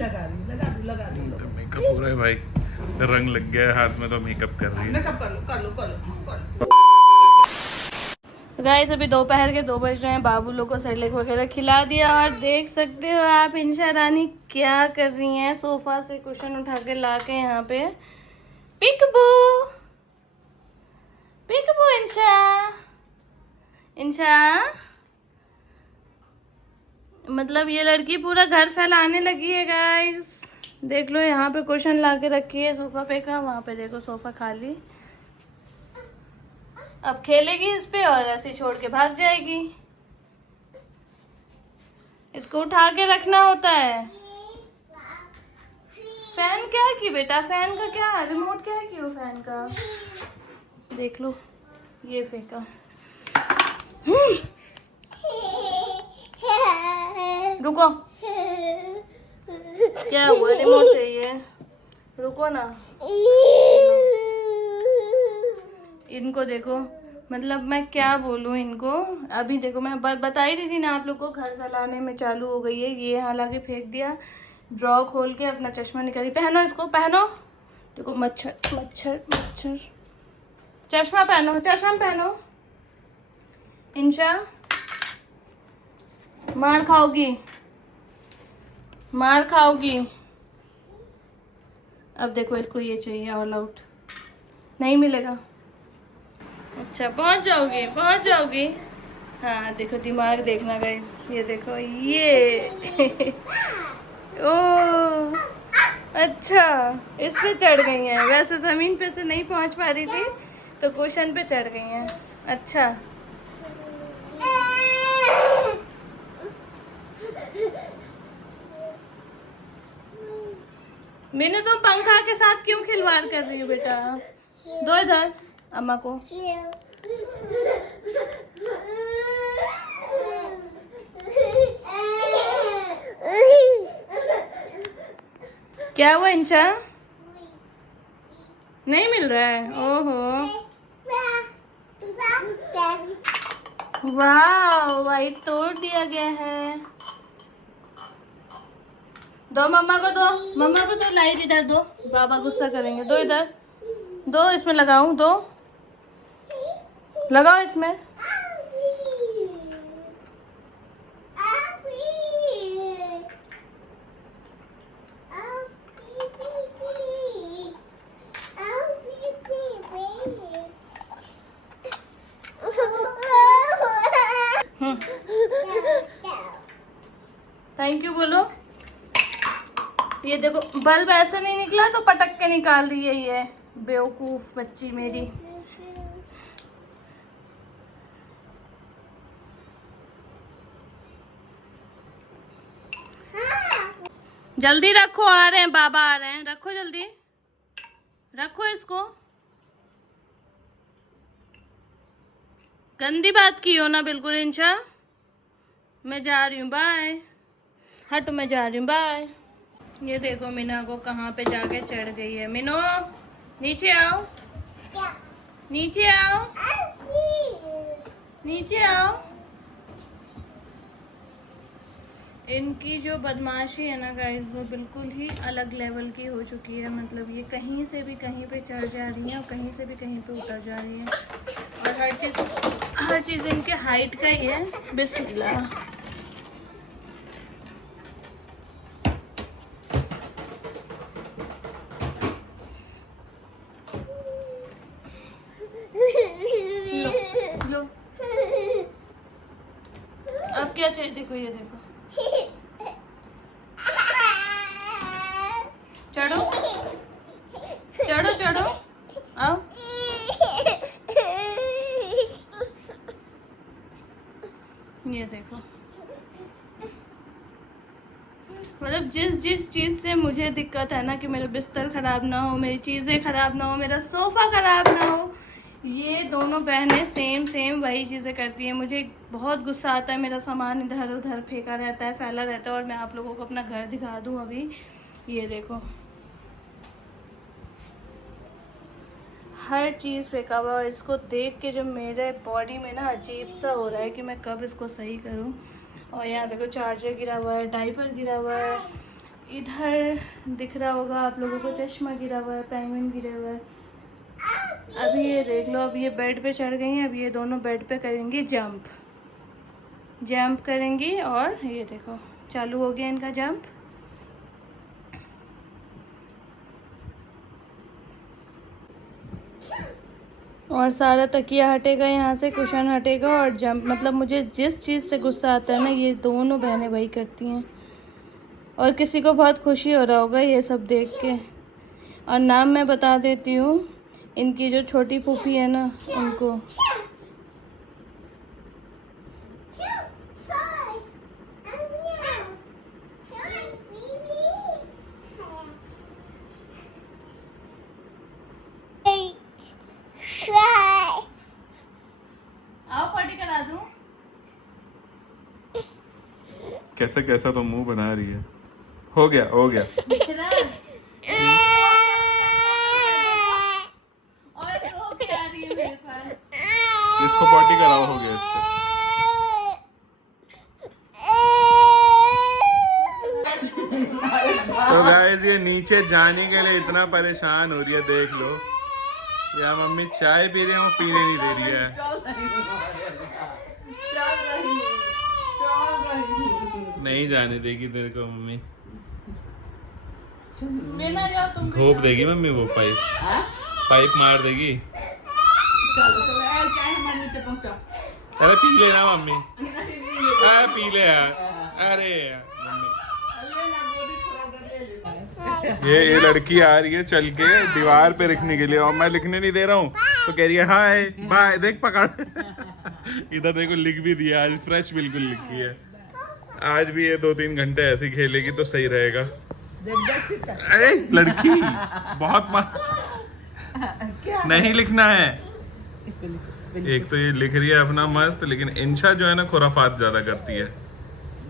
लगा the makeup हो रहा है भाई, रंग लग गया है हाथ में तो मेकअप कर रही है। मेकअप कर लो। गाइस अभी दोपहर के 2 बज रहे हैं। बाबू लोग को सेरेलैक वगैरह खिला दिया और देख सकते हो आप इंशा रानी क्या कर रही हैं। सोफा से कुशन उठा के ला के यहाँ पे पिकबू पिकबू इंशा इंशा, मतलब ये लड़की पूरा घर फैलाने लगी है गाइस। देख लो यहाँ पे कुशन ला के रखी है सोफा पे का, वहाँ पे देखो सोफा खाली। अब खेलेगी इस पे और ऐसे छोड़ के भाग जाएगी। इसको उठा के रखना होता है। फैन क्या है की बेटा, फैन का क्या रिमोट क्या है की वो फैन का, देख लो ये फेंका। रुको, क्या हुआ, रिमोट चाहिए, रुको ना। इनको देखो, मतलब मैं क्या बोलूँ इनको। अभी देखो मैं बता ही रही थी ना आप लोग को, घर फैलाने में चालू हो गई है। ये यहाँ लाके फेंक दिया, ड्रॉ खोल के अपना चश्मा निकाली। पहनो इसको, पहनो। देखो मच्छर मच्छर मच्छर, चश्मा पहनो, चश्मा पहनो। इंशा मार खाओगी, मार खाओगी। अब देखो इसको ये चाहिए, ऑल आउट नहीं मिलेगा। अच्छा पहुंच जाओगी, पहुंच जाओगी। हाँ देखो दिमाग देखना गाइस, ये देखो ये ओ अच्छा इस पे चढ़ गई हैं। वैसे ज़मीन पे से नहीं पहुंच पा रही थी तो कुशन पे चढ़ गई हैं। अच्छा मैंने तो पंखा के साथ क्यों खिलवाड़ कर रही हूँ बेटा, दो इधर अम्मा को। क्या हुआ इंशा, नहीं मिल रहा है, ओहो वाह वाइट तोड़ दिया गया है। दो मम्मा को, दो मम्मा को, दो लाइट इधर दो, बाबा गुस्सा करेंगे। दो इधर, दो इसमें लगाऊं, दो लगाओ इसमें। थैंक यू बोलो। ये देखो बल्ब ऐसे नहीं निकला तो पटक के निकाल रही है ये बेवकूफ बच्ची मेरी। जल्दी रखो, आ रहे हैं बाबा, आ रहे हैं, रखो जल्दी, रखो इसको। गंदी बात की हो ना बिल्कुल इंशा। मैं जा रही हूँ, बाय। हटो, मैं जा रही हूँ, बाय। ये देखो मीना को कहाँ पे जाके चढ़ गई है। मीनो नीचे आओ, नीचे आओ, नीचे आओ। इनकी जो बदमाशी है ना गाइस वो बिल्कुल ही अलग लेवल की हो चुकी है। मतलब ये कहीं से भी कहीं पे चढ़ जा रही है और कहीं से भी कहीं पे उतर जा रही है। और हर चीज़ इनके हाइट का ही है। बिस्मिल्लाह। लो, लो। अब क्या चाहिए, देखो ये देखो, चढ़ो चढ़ो चढ़ो, आओ। ये देखो, मतलब जिस चीज़ से मुझे दिक्कत है ना कि मेरा बिस्तर ख़राब ना हो, मेरी चीज़ें ख़राब ना हो, मेरा सोफ़ा ख़राब ना हो, ये दोनों बहनें सेम वही चीज़ें करती हैं। मुझे बहुत गुस्सा आता है, मेरा सामान इधर उधर फेंका रहता है, फैला रहता है। और मैं आप लोगों को अपना घर दिखा दूँ अभी, ये देखो हर चीज़ फेंका हुआ। और इसको देख के जो मेरे बॉडी में ना अजीब सा हो रहा है कि मैं कब इसको सही करूं। और यहाँ देखो चार्जर गिरा हुआ है, डायपर गिरा हुआ है, इधर दिख रहा होगा आप लोगों को, चश्मा गिरा हुआ है, पेंगुइन गिरे हुआ है। अभी ये देख लो, अब ये बेड पे चढ़ गई हैं। अब ये दोनों बेड पे करेंगी जंप करेंगी। और ये देखो चालू हो गया इनका जंप। और सारा तकिया हटेगा यहाँ से, कुशन हटेगा और जंप। मतलब मुझे जिस चीज़ से गुस्सा आता है ना, ये दोनों बहनें वही करती हैं। और किसी को बहुत खुशी हो रहा होगा ये सब देख के। और नाम मैं बता देती हूँ, इनकी जो छोटी फूफी है ना, उनको। आओ पार्टी करा दूँ। कैसा कैसा तो मुंह बना रही है। हो गया और रो के आ रही है मेरे पास। इसको पार्टी कराओ, हो गया इसको। तो गाइस ये नीचे जाने के लिए इतना परेशान हो रही है, देख लो। या मम्मी चाय पी रही है, वो पीने नहीं दे रही है। नहीं जाने देगी तेरे को मम्मी। बिना जाओ तुम। घोप देगी मम्मी, वो पाइप मार देगी। अरे पी लेना मम्मी, अरे पी ले यार। अरे यार मम्मी, ये लड़की आ रही है चल के दीवार पे लिखने के लिए, और मैं लिखने नहीं दे रहा हूँ तो कह रही है हाय बाय। देख पकड़ इधर देखो, लिख भी दिया आज, फ्रेश बिल्कुल लिखी है। आज भी ये 2-3 घंटे ऐसे ही खेलेगी तो सही रहेगा। अरे लड़की बहुत नहीं लिखना है। एक तो ये लिख रही है अपना मस्त, लेकिन इंशा जो है ना खुराफात ज्यादा करती है।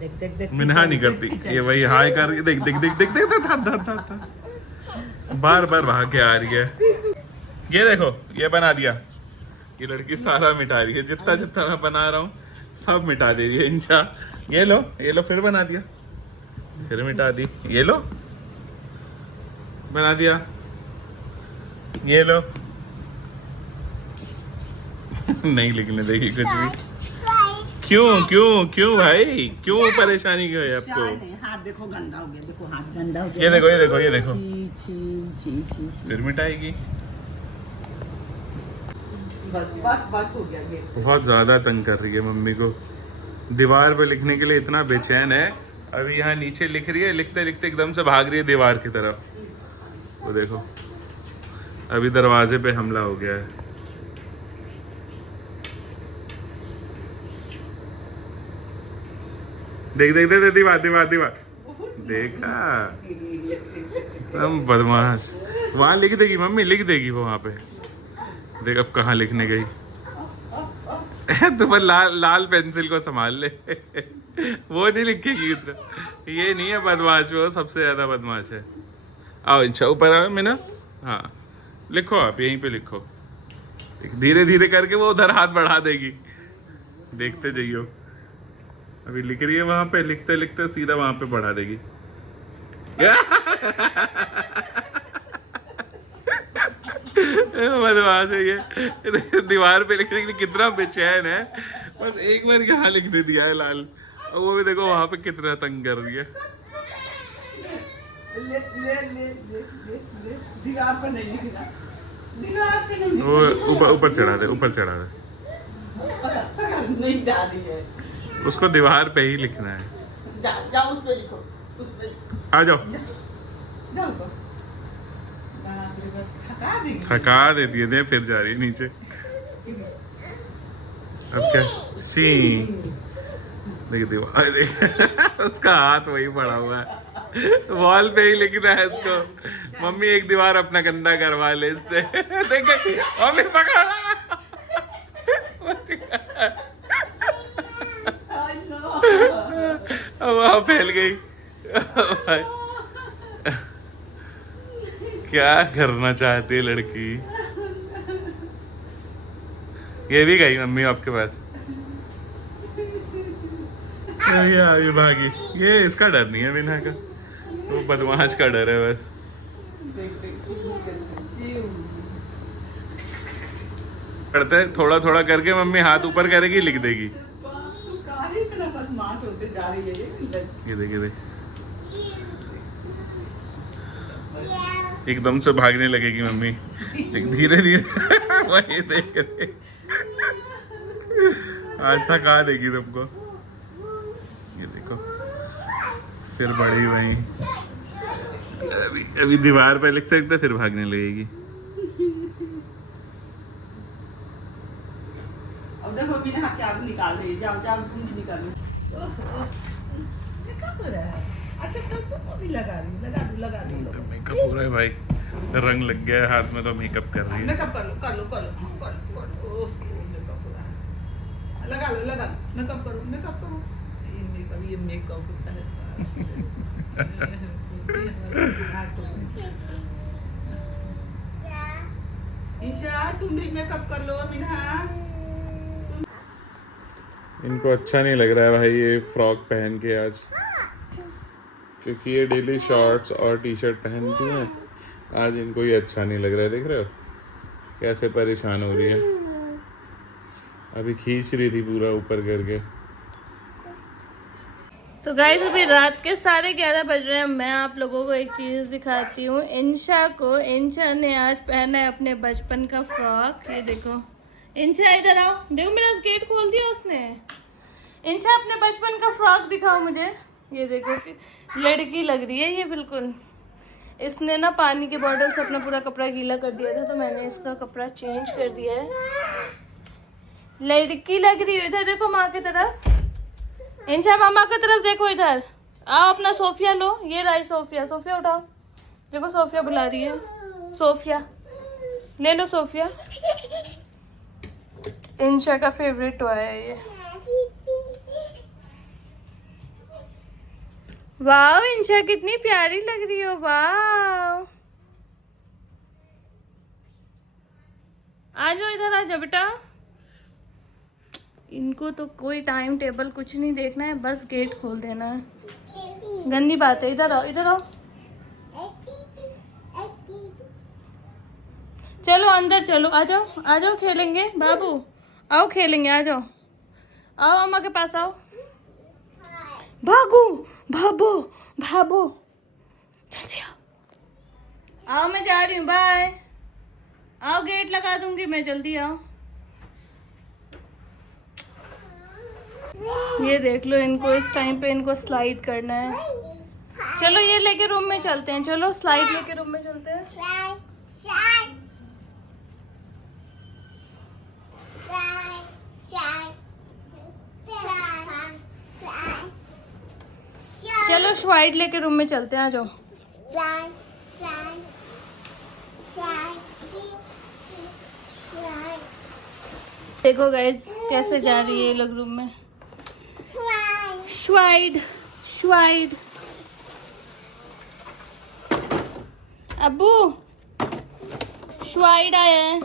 देख मिनहा नहीं करती ये, वही हाय कर। देख देख देख देख देख बार बार भाग के आ रही है। ये देखो ये बना दिया। ये लड़की सारा मिटा रही है, जितना जितना मैं बना रहा हूँ सब मिटा दे रही है इंशा। ये लो फिर बना दिया, फिर मिटा दी। ये लो बना दिया, ये लो नहीं लिखने देगी कुछ भी। क्यों भाई, क्यों परेशानी क्यों है आपको? हाथ देखो गंदा हो गया, देखो हाथ गंदा हो गया। ये देखो फिर मिटाएगी। बस हो गया ये। बहुत ज्यादा तंग कर रही है मम्मी को। दीवार पे लिखने के लिए इतना बेचैन है। अभी यहाँ नीचे लिख रही है, लिखते लिखते एकदम से भाग रही है दीवार की तरफ। वो देखो अभी दरवाजे पे हमला हो गया है। देख देख देख दीवार देखा, हम बदमाश। वहां लिख देगी मम्मी, लिख देगी वो वहां पे। देख अब कहाँ लिखने गई। तो लाल पेंसिल को संभाल ले वो नहीं लिखेगी इतना। ये नहीं है बदमाश, वो सबसे ज्यादा बदमाश है। आओ इंशा ऊपर आओ मीना। हाँ लिखो, आप यहीं पे लिखो। धीरे धीरे करके वो उधर हाथ बढ़ा देगी, देखते जाइयो। अभी लिख रही है वहां पे, लिखते लिखते सीधा वहां पे बढ़ा देगी। बदमाश है ये। दीवार पे लिखने के लिए कितना बेचैन है। बस एक बार यहाँ लिखने दिया है लाल, और वो भी देखो वहां पे कितना तंग कर रही है। दीवार पे नहीं लिखना, दीवार पे नहीं। वो ऊपर चढ़ा दे, ऊपर चढ़ा दे। नहीं जा रही है, उसको दीवार पे ही लिखना है। जाओ उस पे लिखो, उस पे आ जाओ। जाओ थका देती है, फिर जा रही है नीचे। अब क्या सी देख दीवार देख उसका हाथ वही पड़ा हुआ है, वॉल पे ही लिख रहा है इसको। मम्मी एक दीवार अपना गंदा करवा ले इससे। देखे मम्मी पकड़ा। अब वहां फैल गई। क्या करना चाहती है लड़की। ये भी गई मम्मी आपके पास। ये भागी। ये इसका डर नहीं है बिना का। वो बदमाश का डर है बस। करते हैं थोड़ा थोड़ा करके, मम्मी हाथ ऊपर करेगी लिख देगी। इतना बदमाश होते जा रही है ये देख एकदम से भागने लगेगी मम्मी, धीरे धीरे वही देख रहे। आज थका देगी तुमको। ये देखो फिर बड़ी वही, अभी दीवार पे लिखते लिखते फिर भागने लगेगी। अब देखो बिना क्या निकाल रही, जाओ जाओ तुम भी निकालो। ये क्या हो रहा है? अच्छा कल तुम अभी लगा रही तो मेकअप हो रहा है भाई, रंग लग गया है हाथ में तो मेकअप कर रही है। मेकअप कर लो मेकअप हो रहा है। लगा लो मेकअप करो ये मेकअप होता है। ईशा तुम भी मेकअप कर लो मिन्हा। इनको अच्छा नहीं लग रहा है भाई ये फ्रॉक पहन के आज, क्योंकि ये डेली शॉर्ट्स और टी शर्ट पहनती हैं। आज इनको ये अच्छा नहीं लग रहा है, देख रहे हो कैसे परेशान हो रही है। अभी खींच रही थी पूरा ऊपर करके। तो गाइस अभी रात के 11:30 बज रहे हैं। मैं आप लोगों को एक चीज़ दिखाती हूँ। इंशा ने आज पहना है अपने बचपन का फ्रॉक। ये देखो इंशा इधर आओ, देखो मेरा गेट खोल दिया उसने। इंशा अपने बचपन का फ्रॉक दिखाओ मुझे। ये देखो कि लड़की लग रही है ये बिल्कुल। इसने ना पानी के बॉटल से अपना पूरा कपड़ा गीला कर दिया था, तो मैंने इसका कपड़ा चेंज कर दिया है। लड़की लग रही है। इधर देखो माँ की तरफ, इंशा मामा की तरफ देखो। इधर आओ, अपना सोफिया लो। ये रही सोफिया, सोफिया उठाओ। देखो सोफिया बुला रही है। सोफिया ले लो सोफिया। इंशा का फेवरेट टॉय है ये। वाह इंशा कितनी प्यारी लग रही हो। वाह आ जाओ इधर, आ जाओ बेटा। इनको तो कोई टाइम टेबल कुछ नहीं देखना है, बस गेट खोल देना है। गंदी बात है। इधर आओ, इधर आओ। चलो अंदर चलो, आ जाओ खेलेंगे बाबू। आओ खेलेंगे, आ जाओ। आओ अम्मा के पास आओ। भागो भागो भागो, जल्दी आओ। आओ मैं जा रही हूँ, बाय। आओ गेट लगा दूंगी मैं, जल्दी आओ। ये देख लो इनको, इस टाइम पे इनको स्लाइड करना है। चलो ये लेके रूम में चलते हैं। चलो स्लाइड लेके रूम में चलते हैं। चलो स्लाइड लेके रूम में चलते हैं, आ जाओ। देखो गाइस कैसे जा रही है ये लोग रूम में। स्वाइड अब्बू स्वाइड आया है।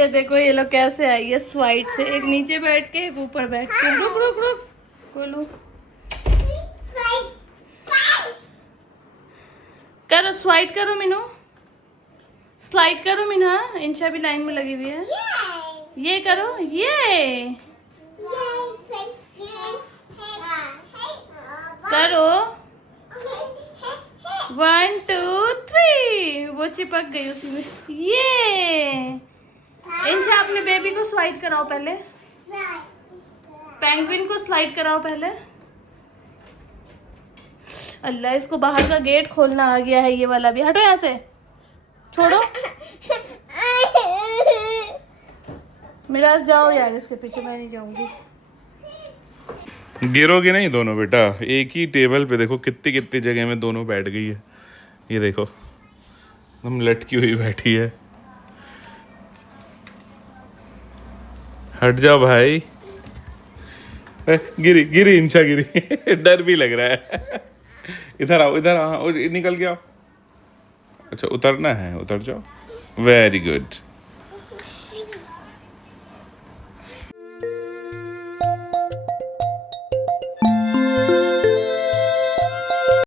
ये देखो ये लोग कैसे आई है स्वाइड से, एक नीचे बैठ के एक ऊपर बैठ के। रुक रुक रुक बोलो, करो स्वाइड करो मीनू, स्लाइड करो मीना। इंशा भी लाइन में लगी हुई है। ये करो, ये करो। 1 2 3, वो चिपक गई उसी में। ये इंशा अपने बेबी को स्लाइड कराओ पहले, पेंगुइन को स्लाइड कराओ पहले। अल्लाह इसको बाहर का गेट खोलना आ गया है। ये वाला भी हटो यहाँ से, छोड़ो मेरा। जाओ यार इसके पीछे, मैं नहीं जाऊंगी। गिरोगे नहीं दोनों बेटा। एक ही टेबल पे देखो कितनी कितनी जगह में दोनों बैठ गई है। ये देखो हम लटकी हुई बैठी है। हट जाओ भाई। गिरी इंशा गिरी। डर भी लग रहा है। इधर आओ, इधर आओ, निकल के आओ। अच्छा उतरना है, उतर जाओ। Very good.